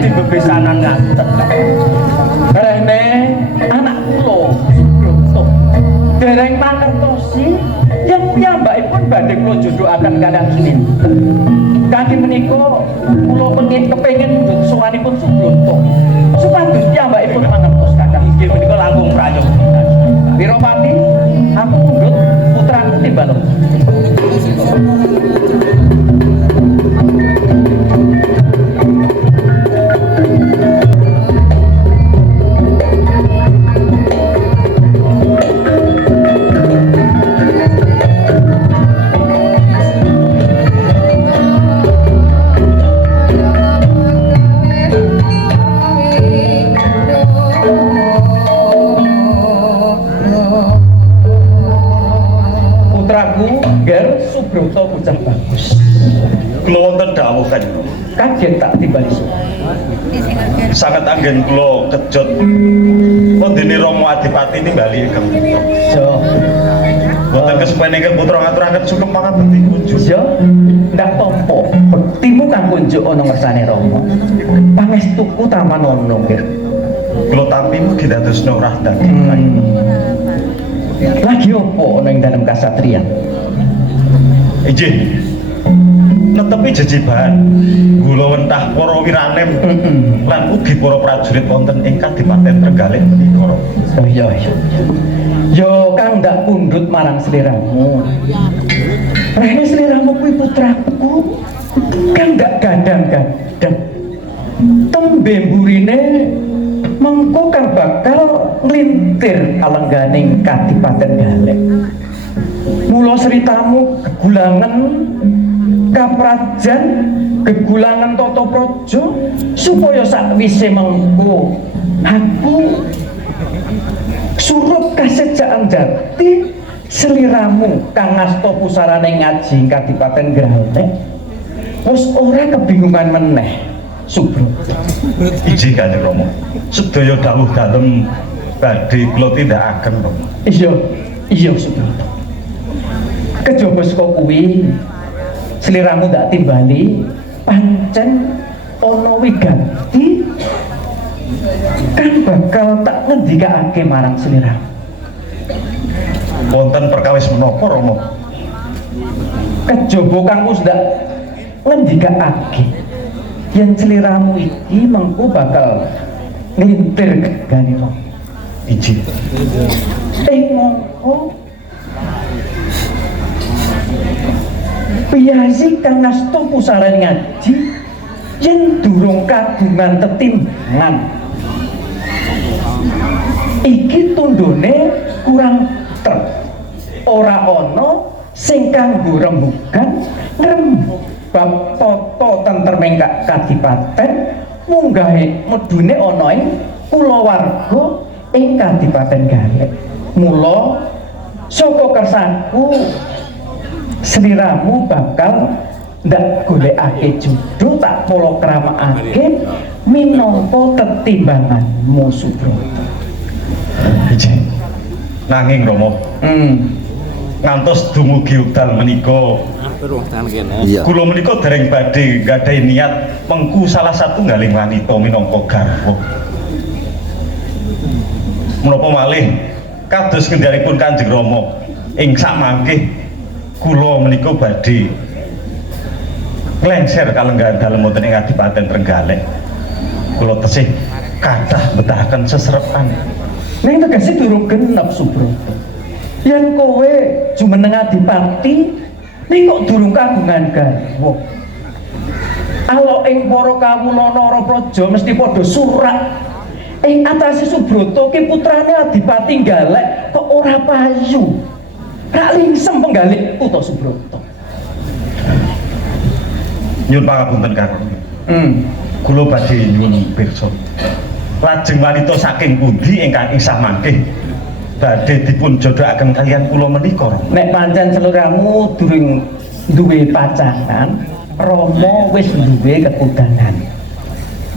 di bebesanan nganten. Rene anak kula Broto dereng mangertosi yen piyambakipun badhe kula jodohaken kadang kinten. Kanthi menika kula kepengin mundhut sowanipun Subroto supados piyambakipun mangertos kadang inggih menika langkung prayogi. Wiropati, aku mundhut putraku timbang. Subroto bocah bagus. Kula wonten dawuh Kanjeng. Kaget tak timbali. Sangat anggen kula kejot dene Rama Adipati timbali ingkang putra. Yo. Boten kesupen ingkang putra ngaturaken sugeng pangapunten kunjuk. Yo. Ndak tampa bektimu kang kunjuk ana ngersane Rama. Pangestuku tamanono, Nggih. Kula tampi mugi dadosna rah daging. Lagi opo ana ing dalem kasatriyan? Ijih netepi jejibahan kula wentah para wiranem lan ugi para prajurit wonten ing Kadipaten Trenggalek menika. Oh iya iya. Yo kang ndak pundhut marang sliramu. Rene sliramu kuwi putraku kang ndak gandang-gandang. Tembe mburine mengko kang bakal nglintir alengganing Kadipaten Galek. Mula seritamu gegulangan kaprajan gegulangan Tata Praja supaya sakwise mengko aku surup kasejaan jati seliramu kang ngasta pusarane ngaji ing Kadipaten Galek wis ora kebingungan meneh Subroto. Iji Kanjeng Rama sedaya dawuh dalem badhe kula tindakaken Rama. Iya iya Subroto. Kejaba saka kuwi sliramu ndak timbali pancen ana wiganti kan bakal tak ngendikake marang sliramu. Wonten perkawis menapa Rama? Kejaba kang wis ndak ngendikake yen sliramu iki mengko bakal nglintir gegane Rama. Iji. Mongko piyasi kang ngasta pusarane ngaji yen durung kagungan tetimbangan iki tundone kurang ora ana sing kanggo rembugan ngrembug bab tata tentreming Kadipaten munggahe medune ana ing kulawarga ing Kadipaten Galek. Mula saka kersaku sliramu bakal ndak golekake jodoh tak palakramakake minangka tetimbanganmu Subroto. Nanging Rama ngantos dumugi wekdal menika kula menika dereng badhe gadhahi niat mengku salah satunggaling wanita minangka garwa. Menapa malih kados ngendharipun Kanjeng Rama ing samangke kula menika badhe nglengser kalenggahan dalem wonten ing Kadipaten Trenggalek. Kula tesih kathah betahaken sesrepan. Ning tegese durung genep Subroto. Yen kowe jumeneng adipati ning kok durung kagungan garwa. Ala ing para kawula Narapraja mesti padha surak. Ing atase Subroto ki putrane Adipati Galek kok ora payu. Rak lingsem penggalikku to Subroto. Nyuwun pangapunten Kakang. Kula badhe nyuwun pirsa. Lajeng wanita saking pundi ingkang isah mangke badhe dipun jodohaken kaliyan kula menika? Nek pancen seliramu durung duwe pacangan, Rama wis duwe kekudanan.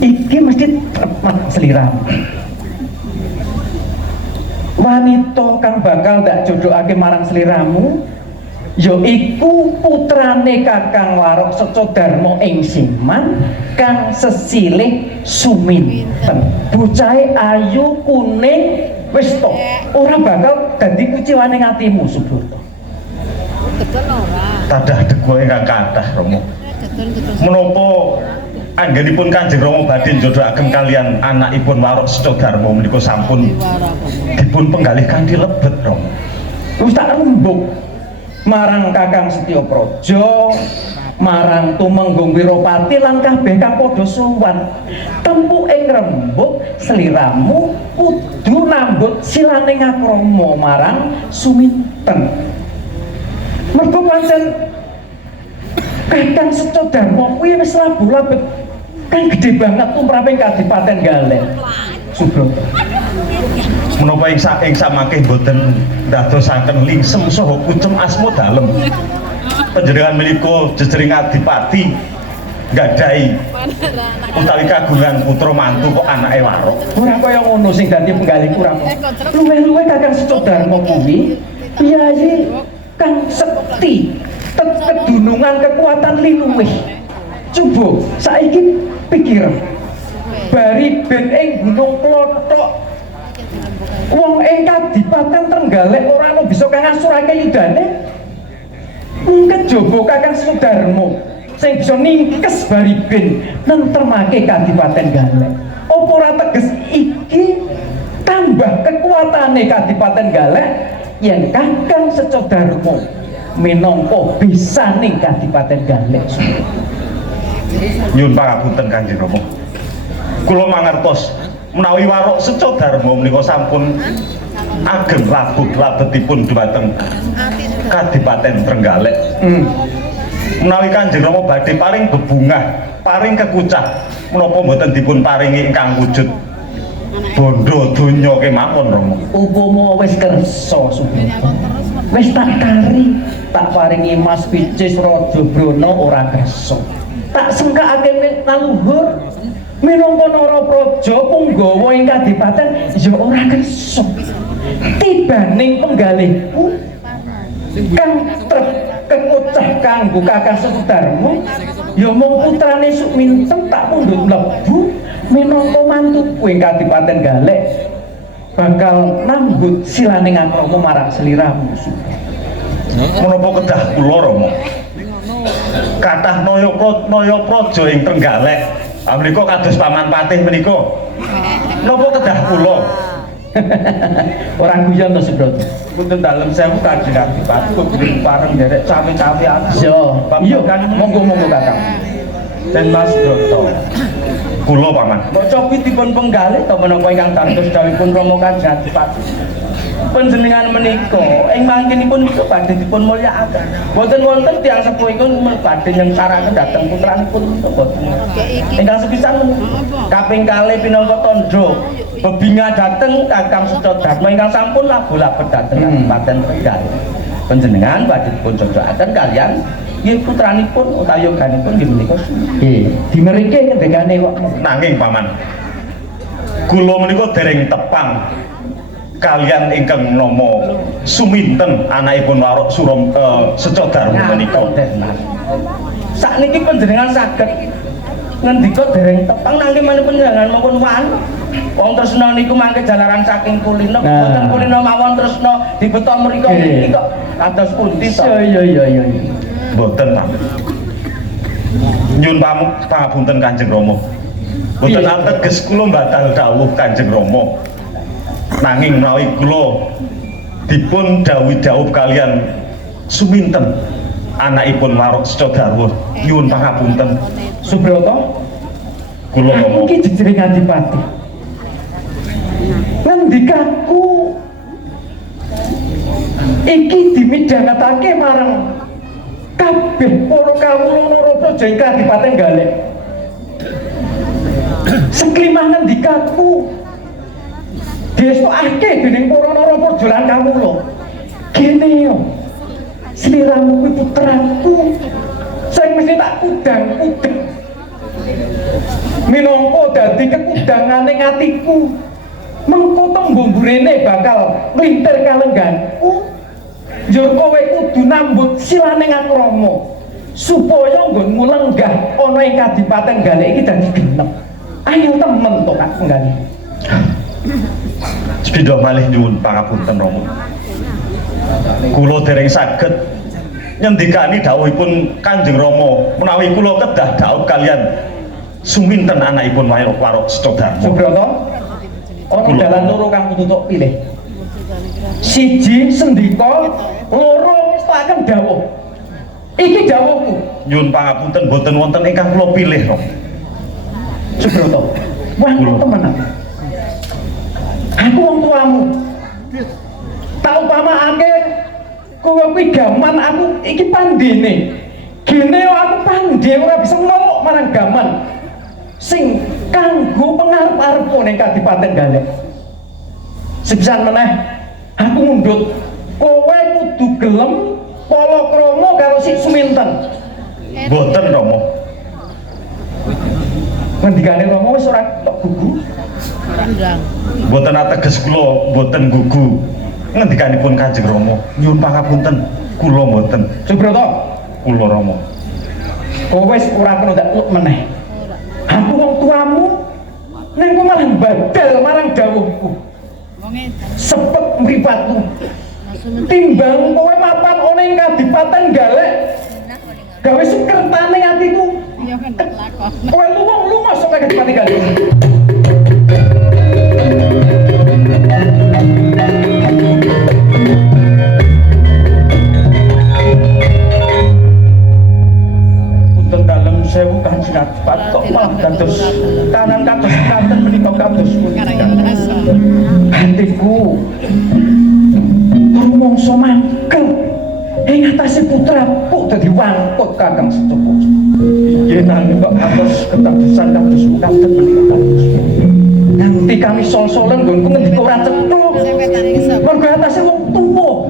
Iki mesti tepat seliramu. Wanita kang bakal ndak jodohake marang seliramu yaiku putrane Kakang Warok Secodarmo ing Siman kang sesilih suminten. Bocahe ayu kuning wis to, ora bakal dadi kuciwane atimu Subrata. Betul ora. Tadah degue ingkang kathah Rama. Menapa anggenipun Kanjeng Rama badhe njodohaken kalian anakipun Warok Secodarmo menika sampun dipun penggalih kanthi lebet Rama. Wis tak rembug marang Kakang Setyapraja, marang Tumenggung Wiropati lan kabeh kang padha sowan. Tempu ing rembug sliramu kudu nambut silane ngakrama marang suminten. Mergo pancen Kakang Secodarmo kuwi wis labuh-labet kan gede banget tumraping Kadipaten Galeh. Subrata. Menapa ing samangke boten ndadosaken lingsem saha kucem asma dalem. Panjenengan menika jejering adipati gadhahi utawi kagungan putra mantu kok anake Warok. Ora kaya ngono sing dadi penggalih kurang. Luwih-luwih Kakang Secodarmo kuwi piyayi kang sekti, kedunungan kekuatan liluwih. Coba saiki pikir. Bari ben ing Gunung Klothok wong ing Kadipaten Trenggalek ora ana bisa kang ngasurake yudane. Mungkin jaba Kakang Secodarmo sing bisa ningkes bari ben nentremake Kadipaten Galeh. Apa ora teges iki tambah kekuatane Kadipaten Galeh yen Kakang Secodarmo minangka bisa ning Kadipaten Galeh. Nyuwun pangapunten Kanjeng Rama. Kula mangertos menawi Warok Secodarmo menika sampun ageng labet-labetipun dhumateng Kadipaten Trenggalek. Menawi Kanjeng Rama badhe paring bebungah, paring kekucah, menapa mboten dipun paringi ingkang wujud bondo donya kemawon Rama. Upama wis kersa Subrata, wis tak kari, tak paringi Mas Picis Raja Brana ora kersa. Tak sengkakake naluhur minangka Narapraja punggawa ing Kadipaten ya ora kersa. Tibaning penggalihku kang kekucah kanggo Kakang Secodarmo ya mung putrane Suminten tak pundhut mlebu minangka mantuku ing Kadipaten Galeh bakal nambut silane ngakrama marang sliramu. Menapa kedah kula Rama? Kathah naya praja ing Trenggalek. Menika kados paman patih menika. Napa kedah kula? Orang guyon to Subrata. Punten dalem sewu Kanjeng Adipati kok bareng derek cawe-cawe Yo, iya kan monggo Kakang. dan Mas Broto. Kula paman. Mbok cobi dipun penggalih to menapa ingkang dados dawuhipun Rama Kanjeng Adipati. Panjenengan menika ing mangkenipun niku badhe dipun mulyakaken. Boten wonten tiyang sepuhipun badhe nyengsaraken dhateng putranipun boten. Ingkang sepisan kaping kalih pinangka tandha bebinga dhateng Kakang Secodarmo ingkang sampun labuh-labet dhateng Kadipaten Trenggalek. Panjenengan badhe dipun cocokaken kalian nggih putranipun utawi yoganipun nggih menika. Nggih, dimerike kendhekane kok. Nanging paman, kula menika dereng tepang kalian ingkang nama Suminten anakipun Warok Secodarmo menika. Sakniki panjenengan saged ngendika dereng tepang nanging manipun panjenengan mawon wani. Wong tresna niku mangke jalaran saking kulina, boten kulina mawon tresna dibeton mriku niki kok kados pundi to? Iya. Boten paman. Nyuwun pangapunten Kanjeng Rama. Boten ateges kula batal dawuh Kanjeng Rama. Nanging menawi kula dipun dawuh kalian Suminten anakipun Warok Secodarmo, nyuwun pangapunten Subrata, kula aku iki jejering adipati. Ngendikaku iki dimidhangetake marang kabeh para kawula Narapraja ing Kadipaten Galeh. Seklimah ngendikaku destukake dening para Narapraja lan kawula. Kene yo. Sliramu kuwi putraku sing mesti tak kudang-kudang. Minangka dadi kekudangane atiku. Mengko tembung burene bakal nglintir kalengganku. njur kowe kudu nambut silane ngaku Rama supaya nggon mulenggah ana ing Kadipaten Galek iki dadi genep. Ayo temen to Kak Penggali. Sepeda malih nyuwun pangapunten Rama. Kula dereng saged nyendikani dawuhipun Kanjeng Rama menawi kula kedah daud kalian suminten anakipun Warok Secodarma. Subrata, ana dalan loro kang kudu tok pilih. Siji sendika, loro ngestakaken dawuh. Iki dawuhku. Nyuwun pangapunten boten wonten ingkang kula pilih, Rama. Subrata, wong temenan. Aku wong tuamu. Tak upamakake kowe kuwi gaman aku iki pandene. Gene aku pandhe ora bisa ngomong marang gaman. Sing kanggo pengarep-arepku ning Kadipaten Galek. Sepisan meneh aku mundhut kowe kudu gelem palakrama karo si Suminten. Boten Rama. Ngendikane Rama wis ora tok gugu. Boten ateges kula boten gugu ngendikanipun Kanjeng Rama. Nyuwun pangapunten kula boten. Subrata, Kula Rama. kowe wis ora kena ndakluk meneh. Aku wong tuamu ning kowe malah badal marang dawuhku. Sepet mripatku. Timbang kowe mapan ana ing Kadipaten Galek. Gawe sukertane atiku. Kowe lunga saka Kadipaten Galek. Sewu Kanjeng Adipati kok malah kados kanan kados kanten menika kados punika. Hatiku rumangsa mangkel ing atase putraku dadi wangkut Kakang Secopo. Yen nanging kok kados ketadosan kados kanten menika kados. Nganti kami sol-solen nggonku ngendika ora cetha. Mergo atase wong tuwa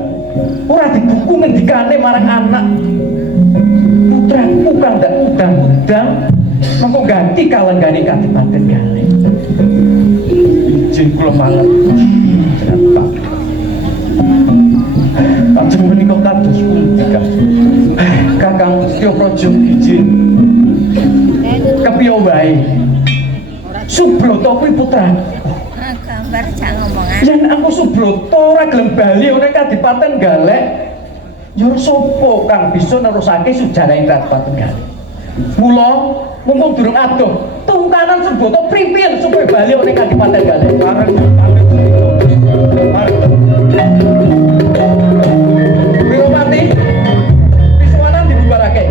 ora didukung ngendikane marang anak. Putraku kang ndak udang-udang mengko ganti kalenggane Kadipaten Galek. Izin kula manget Pak. Lajeng menika kados pundi Kakang Setyopraja izin kepiye wae Subrata kuwi putraku. Gambar jangan ngomongan. Yen aku Subrata ora gelem bali ning Kadipaten Galek, yo sapa kang bisa nerusake sejarah ing Kadipaten Galek? Mula mumpung durung adoh, tungkanan Subrata pripun supaya bali ning Kadipaten Galek? Bareng pamit Wiropati, pisuwanan dibubarake.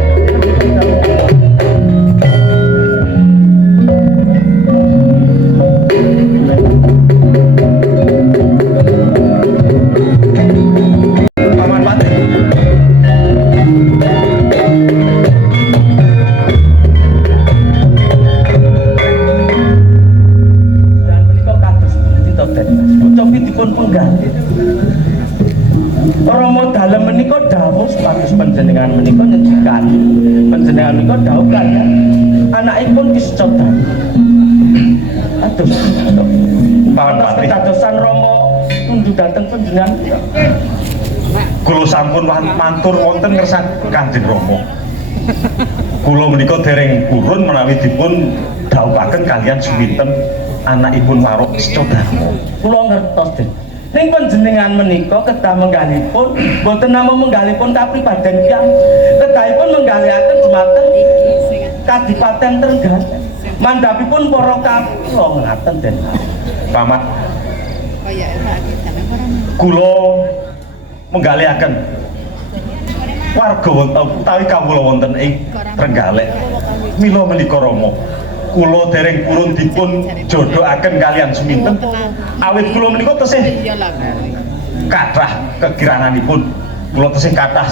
Rama dalem menika dawuh supados panjenengan menika nyendikan panjenengan menika dawuh kaliyan anakipun Ki Secodarma. Atus pantas ketadosan Rama tunduk dhateng panjenengan. Kula sampun matur wonten ngersakaken Kanjeng Rama. Kula menika dereng purun menawi dipun dawuhaken kaliyan Suminten anakipun Warok Secodarma. Kula ngertos, Den. Ning panjenengan menika kedah menggalipun boten namung menggalipun kapribaden tiyang, kedahipun menggalihaken dhumateng Kadipaten Trenggalek. Mandhapipun para kawula ngaten, Den. Pamat kula menggalihaken warga utawi kawula wonten ing Trenggalek. Mila menika Rama, kula dereng purun dipun jodohaken kaliyan Suminten awit kula menika tesih kathah kegiranganipun, kula tesih kathah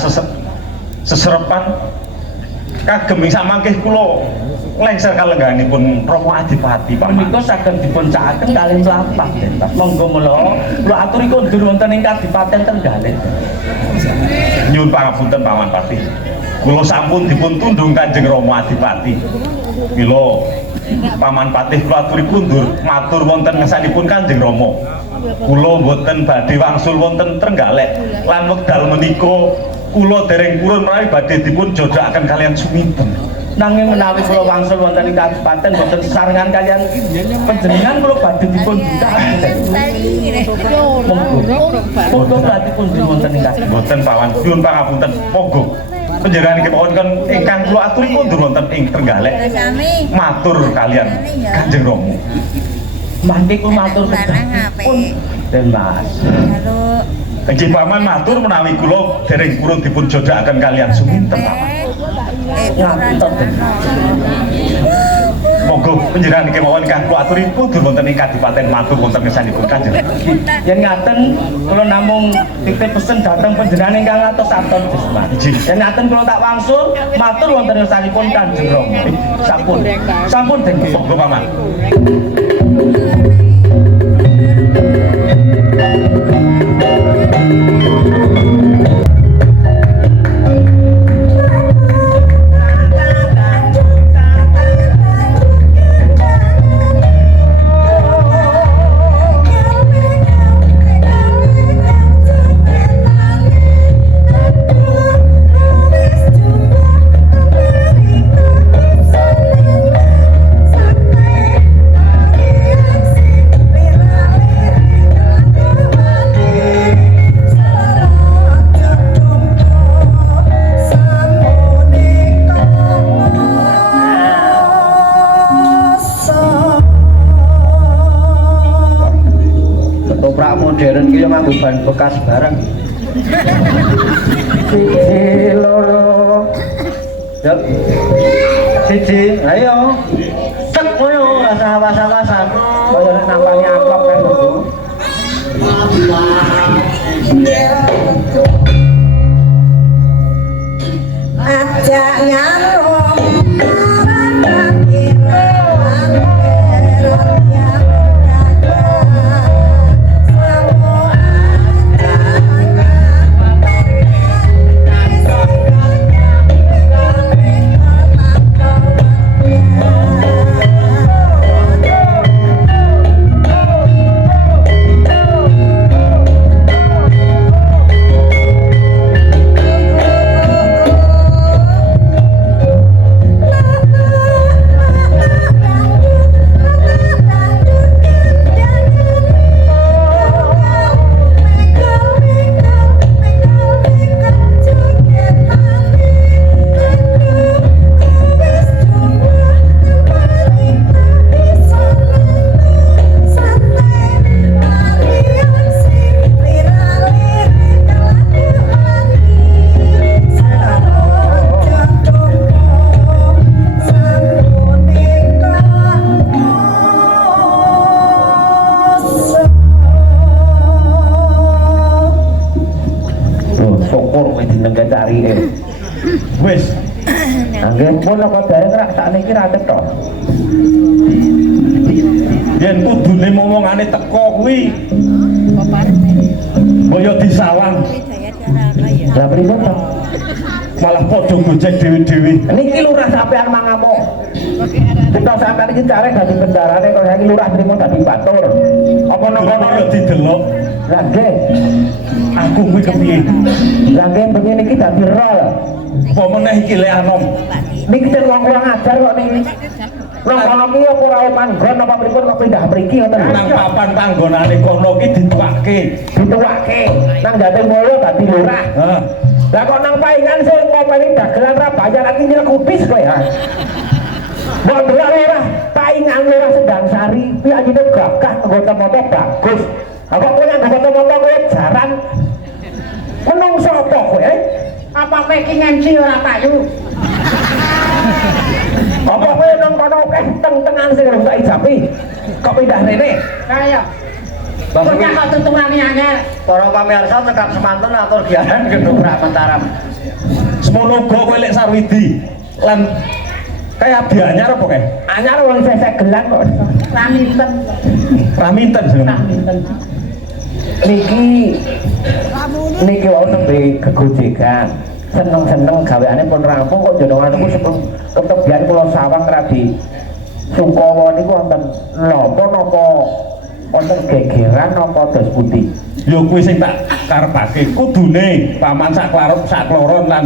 seserepan kagem samangkih kula lengser kalengganipun Rama Adipati. Pak Menika saged dipun cakaken kalih mlampah, Den. Monggo mula kula aturi kondur wonten ing Kadipaten Trenggalek. Nyuwun pangapunten Paman Pati, kula sampun dipun tundung Kanjeng Rama Adipati. Mila Paman Patih kula aturi kundur matur wonten ngersanipun Kanjeng Rama. kula mboten badhe wangsul wonten Trenggalek lan wekdal menika kula dereng purun menawi badhe dipun jodhaken kalian suminten. Nanging menawi kula wangsul wonten ing kabupaten boten sesarengan kalian panjenengan kula badhe dipun bidhaken. Monggo badhe pun wonten ing kabupaten. Mboten pawan nyuwun pangapunten. Monggo panjenengan kemawon kan ingkang kula aturi kondur wonten ing Trenggalek. Matur kalian Kanjeng Rama. Mangke kula matur pun Den Mas. Halo. Nggih paman matur menawi kula dereng purun dipun jodhaken kalian suminten paman. Monggo panjenengan kemawon ingkang kula aturi kondur wonten ing Kadipaten matur wonten kersanipun Kanjeng. Yen ngaten kula namung titip pesen dhateng panjenengan ingkang atos-atos Mas. Yen ngaten kula tak wangsul matur wonten kersanipun Kanjeng Rama. Sampun Den. Monggo paman. Modern ki yo nganggo ban bekas barang. Siji loro. Yuk. Siji, ayo. Cek koyo rasa was-wasan. Koyo nek nampani amplop kan lho. Ajak nyalong Wis. Nggih pun apa bareng rak sakniki ra teko. Yen kudune momongane teko kuwi. Kaya disawang. Lah pripun to? Malah padha gojek dhewe-dhewe. Niki lurah sampean mangamuk. Kita sampean iki carek dadi bendarane kok saiki lurah trimo dadi batur. Apa napa Kaya didelok. Lah nggih. Aku kuwi kepiye? Lah nggih bengi niki dadi rol. Apa meneh iki lek anom? Niki ten wong kurang ajar kok niki. Nang kono ki apa ora panggon apa pripun kok pindah mriki ngoten. Nang papan panggonane kono ki dituwake. Dituwake. Nang Jatimulyo dadi lurah. Heeh. Lah kok nang paingan sing ngopeni dagelan ra bayar lagi nyelekupis kowe ya. Mbok delok lurah paingan lurah Sedangsari kuwi ajine gagah anggota moto bagus. Lah kok kowe anggota moto kowe jaran. Menungso apa kowe? Apa kowe iki ngenci ora payu? Apa kowe nang kono akeh teng-tengan sing rusak ijapi? Kok pindah rene? Kaya Pokoknya kau tutungannya angel. Para pamirsa tekan semanten atur giaran gedung Mataram. Semono uga kowe lek Sarwidi lan kaya abdi anyar apa kae? Anyar wong sesek gelang kok. Raminten. Raminten jeneng. Raminten. Niki wau nembe gegojekan. Seneng-seneng gaweane pun rampung kok jenengan niku ketebian kula sawang radi Sungkawa niku wonten napa wonten gegeran napa dos putih? Ya kuwi sing tak karepake. Kudune paman sakloron lan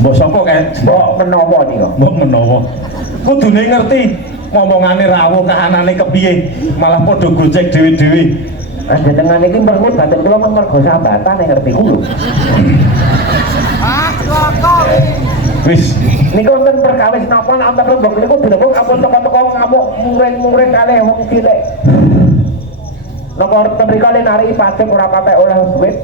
mbok sapa kae? Mbok menawa nika. Mbok menawa. Kudune ngerti ngomongane rawuh kahanane kepiye, malah padha gojek dhewe-dhewe. Jenengan iki mermut batin kula mergo sabatan ngerti kulo. Wis Niku wonten perkawis napa nek wonten rembug niku dirembug ampun teko-teko ngamuk muring-muring kalih wong cilik. Napa mriko le nari pating ora patek oleh duit.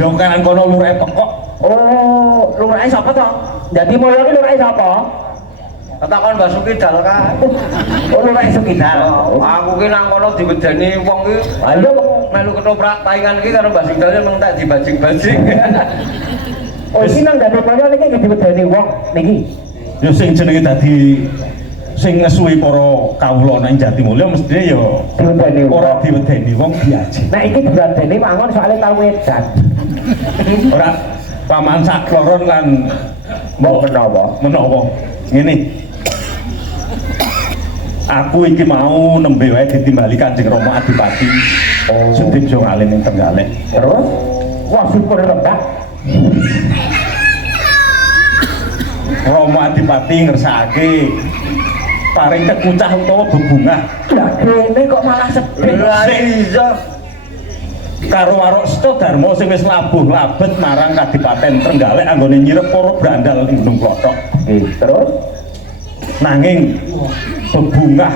yo kan kono lurah teko. Oh, lurahe sapa to? Dadi mulya iki lurahe sapa? Takon Mbak Sukidal kan. Oh, lurahe Sukidal. Aku ki nang kono diwedeni wong ki. Ayo Melu ketoprak taingan ki karo Mbak Sukidal mung tak dibajing-bajing. oh iki nang dadi mulya niki diwedeni wong niki. Yo sing jenenge dadi sing ngesuhi para kawula nang Jatimulya mestine yo Diwedeni wong. ora diwedeni wong diaji. Nah iki diwedeni wangun soalnya tau edan. Ora paman sakloron lan Mbok menawa. Ngene. Aku iki mau nembe wae ditimbali Kanjeng Rama Adipati. Oh. Sudibjo ngalih ning Trenggalek. Terus wah super lembah. Rama Adipati ngersakake paring kekucah utawa bebungah. Lah kene kok malah sedih. Iya. Karo Warok Setodarma sing wis labuh labet marang Kadipaten Trenggalek anggone nyirep para brandal ing Gunung Klothok. Terus Nanging bebungah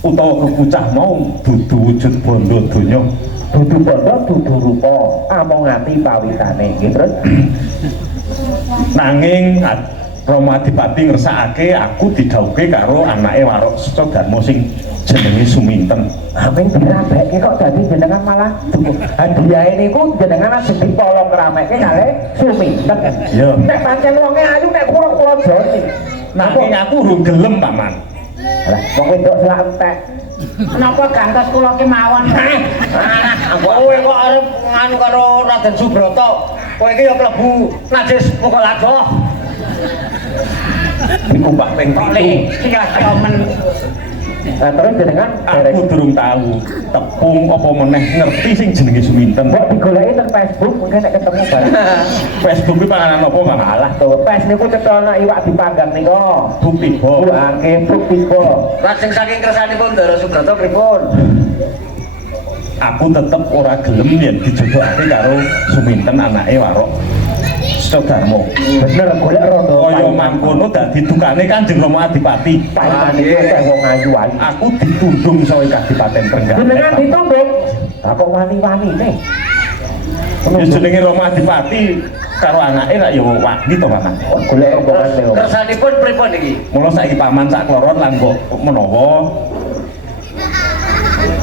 utawa kekucah mau dudu wujud bondo donya. dudu bondo dudu rupa among ati pawitane nggih terus Nanging Rama Adipati ngersakake aku didhawuhke karo anake Warok Setodarma sing jenenge Suminten. aming dirabekke kok dadi jenengan malah hadiahe niku jenengan ajeng dipolong ramekke kalih Suminten. Iya. Nek pancen wonge ayu nek kula joni. Nanging aku urung gelem paman. Lah wong wedok selak entek. Kenapa gantos kula kemawon? Kowe kok arep nganu karo Raden Subroto. Kowe iki ya klebu najis Mukalaga. Iku mbak ping Oleh kira-kira men Nah terus jenengan aku durung tahu tepung apa meneh ngerti sing jenenge Suminten. mbok digoleki teng Facebook mungkin nek ketemu bareng. Facebook iki panganan apa Mang? Alah to, pes niku cetha iwak dipanggang nika. Bukti bo. Buangke bukti kok. Lajeng saking kersanipun Ndara Subroto pripun? Aku tetep ora gelem yen dijodohake karo Suminten anake Warok Setodarma. Bener golek rondo. Kaya mangkono dadi dukane Kanjeng Rama Adipati. Panjenengan iki wong ayu ayu. Aku ditundung sawi Kadipaten Trenggalek. Jenengan ditunduk. Lah kok wani-wani nih. Ya jenenge Rama Adipati karo anake rak ya wani to Paman. Golek rombongan lho. Kersanipun pripun iki? Mula saiki paman sak kloron lan kok menawa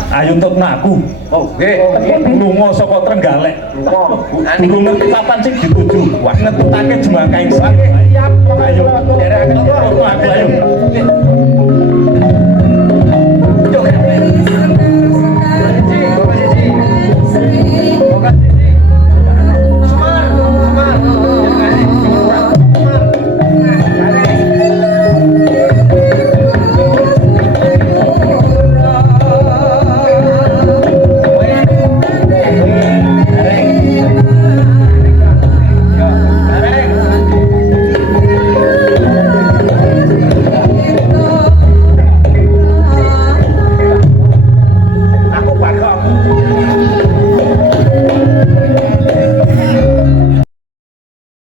ayo tutna aku. Oh, nggih. Lunga saka Trenggalek. Lunga. Durung ngerti papan sing dituju. Wah, ngetutake jembakaing sak. Siap, Ayo. derek.